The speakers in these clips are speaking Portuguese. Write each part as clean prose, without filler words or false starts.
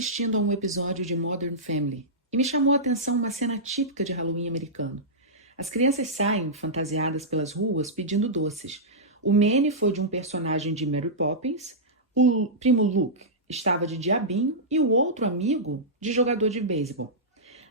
assistindo a um episódio de Modern Family e me chamou a atenção uma cena típica de Halloween americano. As crianças saem fantasiadas pelas ruas pedindo doces. O Manny foi de um personagem de Mary Poppins, o primo Luke estava de diabinho e o outro amigo de jogador de beisebol.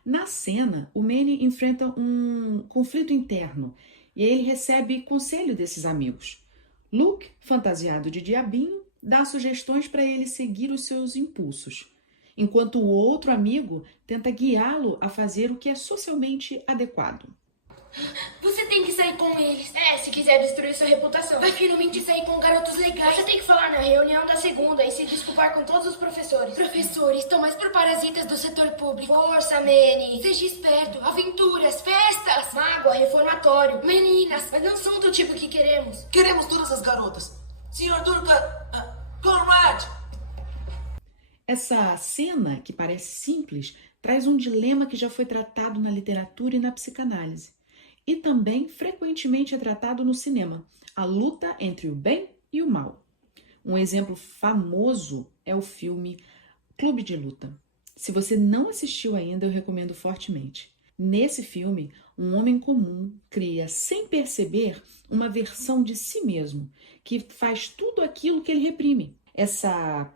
Na cena, o Manny enfrenta um conflito interno e ele recebe conselho desses amigos. Luke, fantasiado de diabinho, dá sugestões para ele seguir os seus impulsos, enquanto o outro amigo tenta guiá-lo a fazer o que é socialmente adequado. Você tem que sair com eles. Se quiser destruir sua reputação. Vai finalmente sair com garotos legais. Você tem que falar na reunião da segunda e se desculpar com todos os professores. Professores, estão mais por parasitas do setor público. Força, Manny. Seja esperto. Aventuras, festas. Mágoa, reformatório. Meninas. Mas não são do tipo que queremos. Queremos todas as garotas. Senhor Conrad! Essa cena, que parece simples, traz um dilema que já foi tratado na literatura e na psicanálise. E também frequentemente é tratado no cinema, a luta entre o bem e o mal. Um exemplo famoso é o filme Clube de Luta. Se você não assistiu ainda, eu recomendo fortemente. Nesse filme, um homem comum cria, sem perceber, uma versão de si mesmo, que faz tudo aquilo que ele reprime. Essa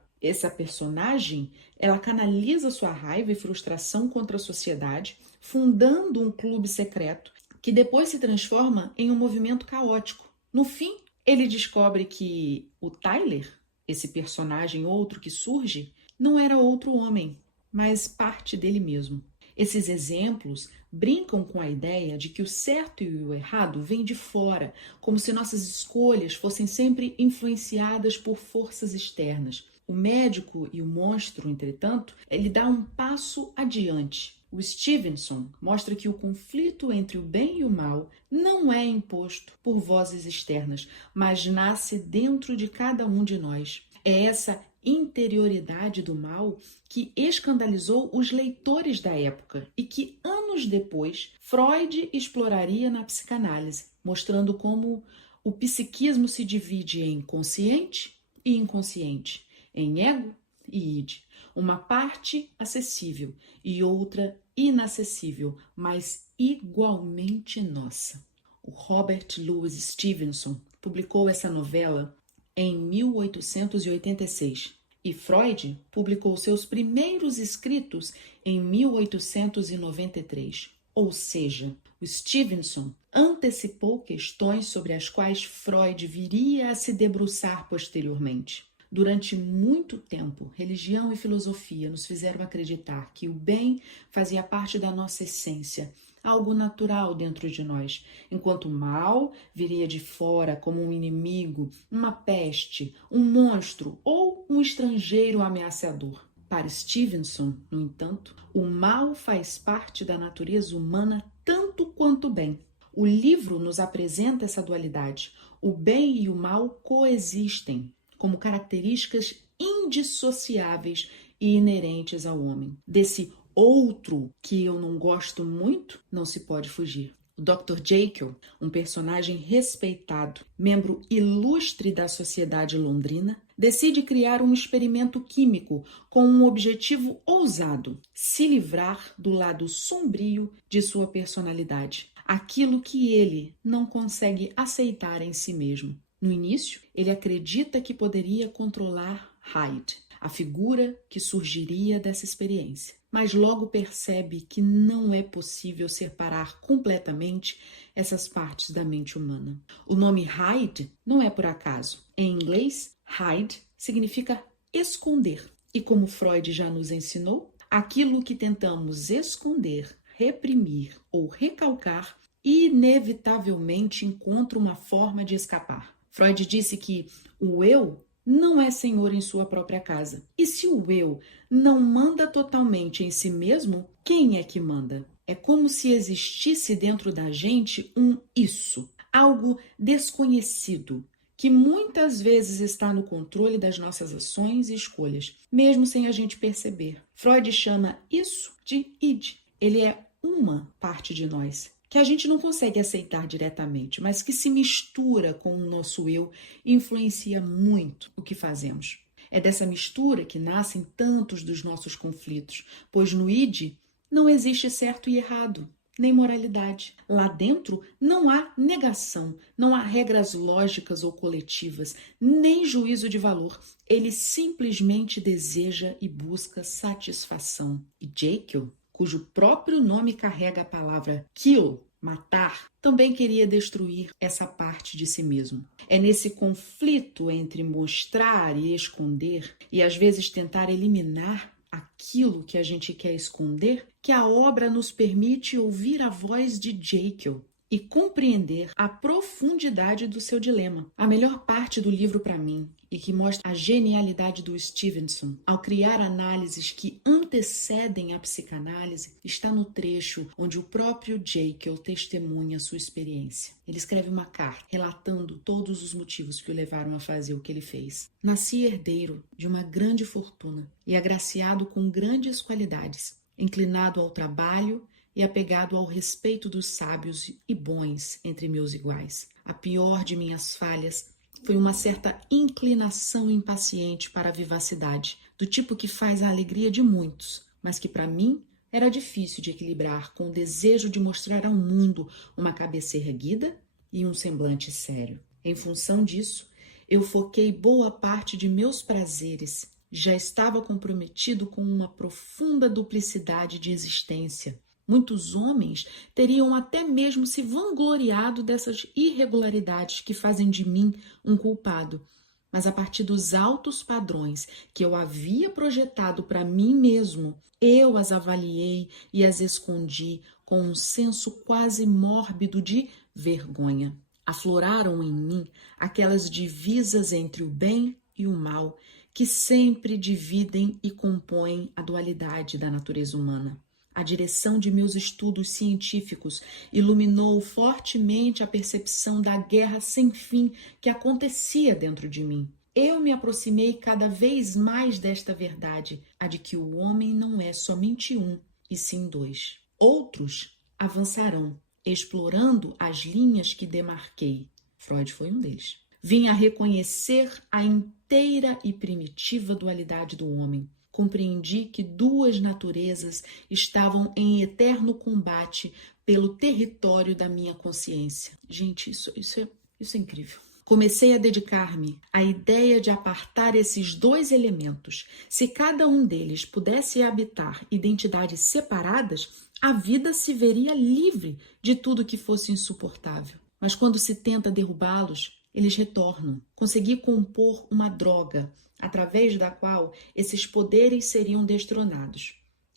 personagem, ela canaliza sua raiva e frustração contra a sociedade, fundando um clube secreto, que depois se transforma em um movimento caótico. No fim, ele descobre que o Tyler, esse personagem outro que surge, não era outro homem, mas parte dele mesmo. Esses exemplos brincam com a ideia de que o certo e o errado vêm de fora, como se nossas escolhas fossem sempre influenciadas por forças externas. O médico e o monstro, entretanto, ele dá um passo adiante. O Stevenson mostra que o conflito entre o bem e o mal não é imposto por vozes externas, mas nasce dentro de cada um de nós. É essa interioridade do mal que escandalizou os leitores da época e que, anos depois, Freud exploraria na psicanálise, mostrando como o psiquismo se divide em consciente e inconsciente, em ego e id, uma parte acessível e outra inacessível, mas igualmente nossa. O Robert Louis Stevenson publicou essa novela em 1886 e Freud publicou seus primeiros escritos em 1893. Ou seja, o Stevenson antecipou questões sobre as quais Freud viria a se debruçar posteriormente. Durante muito tempo, religião e filosofia nos fizeram acreditar que o bem fazia parte da nossa essência, algo natural dentro de nós, enquanto o mal viria de fora como um inimigo, uma peste, um monstro ou um estrangeiro ameaçador. Para Stevenson, no entanto, o mal faz parte da natureza humana tanto quanto o bem. O livro nos apresenta essa dualidade. O bem e o mal coexistem como características indissociáveis e inerentes ao homem. Desse outro que eu não gosto muito, não se pode fugir. O Dr. Jekyll, um personagem respeitado, membro ilustre da sociedade londrina, decide criar um experimento químico com um objetivo ousado: se livrar do lado sombrio de sua personalidade, aquilo que ele não consegue aceitar em si mesmo. No início, ele acredita que poderia controlar Hyde, a figura que surgiria dessa experiência, mas logo percebe que não é possível separar completamente essas partes da mente humana. O nome Hyde não é por acaso. Em inglês, hide significa esconder. E como Freud já nos ensinou, aquilo que tentamos esconder, reprimir ou recalcar, inevitavelmente encontra uma forma de escapar. Freud disse que o eu não é senhor em sua própria casa. E se o eu não manda totalmente em si mesmo, quem é que manda? É como se existisse dentro da gente um isso, algo desconhecido, que muitas vezes está no controle das nossas ações e escolhas, mesmo sem a gente perceber. Freud chama isso de id. Ele é uma parte de nós, que a gente não consegue aceitar diretamente, mas que se mistura com o nosso eu e influencia muito o que fazemos. É dessa mistura que nascem tantos dos nossos conflitos, pois no id não existe certo e errado, nem moralidade. Lá dentro não há negação, não há regras lógicas ou coletivas, nem juízo de valor. Ele simplesmente deseja e busca satisfação. E Jekyll, cujo próprio nome carrega a palavra kill, matar, também queria destruir essa parte de si mesmo. É nesse conflito entre mostrar e esconder, e às vezes tentar eliminar aquilo que a gente quer esconder, que a obra nos permite ouvir a voz de Jekyll e compreender a profundidade do seu dilema. A melhor parte do livro para mim, e que mostra a genialidade do Stevenson ao criar análises que antecedem a psicanálise, está no trecho onde o próprio Jekyll testemunha sua experiência. Ele escreve uma carta relatando todos os motivos que o levaram a fazer o que ele fez. Nasci herdeiro de uma grande fortuna e agraciado com grandes qualidades, inclinado ao trabalho e apegado ao respeito dos sábios e bons entre meus iguais. A pior de minhas falhas foi uma certa inclinação impaciente para a vivacidade, do tipo que faz a alegria de muitos, mas que para mim era difícil de equilibrar com o desejo de mostrar ao mundo uma cabeça erguida e um semblante sério. Em função disso, eu foquei boa parte de meus prazeres. Já estava comprometido com uma profunda duplicidade de existência. Muitos homens teriam até mesmo se vangloriado dessas irregularidades que fazem de mim um culpado. Mas a partir dos altos padrões que eu havia projetado para mim mesmo, eu as avaliei e as escondi com um senso quase mórbido de vergonha. Afloraram em mim aquelas divisas entre o bem e o mal que sempre dividem e compõem a dualidade da natureza humana. A direção de meus estudos científicos iluminou fortemente a percepção da guerra sem fim que acontecia dentro de mim. Eu me aproximei cada vez mais desta verdade, a de que o homem não é somente um, e sim dois. Outros avançarão, explorando as linhas que demarquei. Freud foi um deles. Vim a reconhecer a inteira e primitiva dualidade do homem. Compreendi que duas naturezas estavam em eterno combate pelo território da minha consciência. Gente, isso é incrível. Comecei a dedicar-me à ideia de apartar esses dois elementos. Se cada um deles pudesse habitar identidades separadas, a vida se veria livre de tudo que fosse insuportável. Mas quando se tenta derrubá-los, eles retornam. Consegui compor uma droga através da qual esses poderes seriam destronados.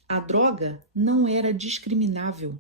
A droga não era discriminável,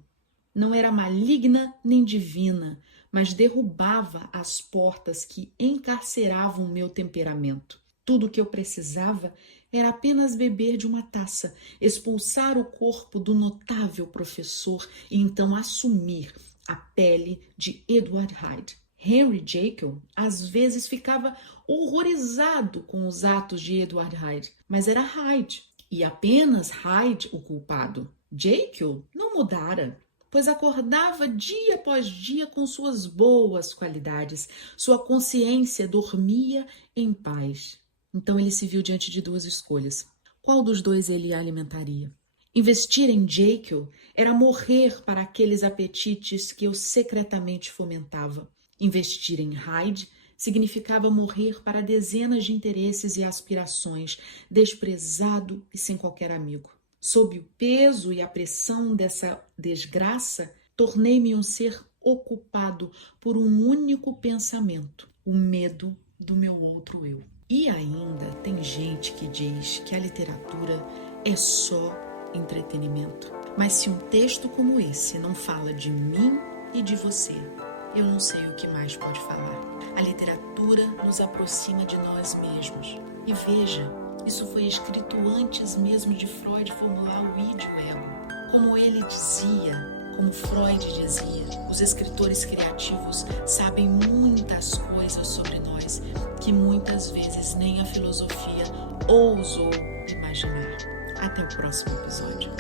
não era maligna nem divina, mas derrubava as portas que encarceravam o meu temperamento. Tudo o que eu precisava era apenas beber de uma taça, expulsar o corpo do notável professor e então assumir a pele de Edward Hyde. Henry Jekyll às vezes ficava horrorizado com os atos de Edward Hyde, mas era Hyde, e apenas Hyde o culpado. Jekyll não mudara, pois acordava dia após dia com suas boas qualidades, sua consciência dormia em paz. Então ele se viu diante de duas escolhas. Qual dos dois ele alimentaria? Investir em Jekyll era morrer para aqueles apetites que eu secretamente fomentava. Investir em Hyde significava morrer para dezenas de interesses e aspirações, desprezado e sem qualquer amigo. Sob o peso e a pressão dessa desgraça, tornei-me um ser ocupado por um único pensamento, o medo do meu outro eu. E ainda tem gente que diz que a literatura é só entretenimento. Mas se um texto como esse não fala de mim e de você, eu não sei o que mais pode falar. A literatura nos aproxima de nós mesmos. E veja, isso foi escrito antes mesmo de Freud formular o id e o ego. Como ele dizia, como Freud dizia, os escritores criativos sabem muitas coisas sobre nós que muitas vezes nem a filosofia ousou imaginar. Até o próximo episódio.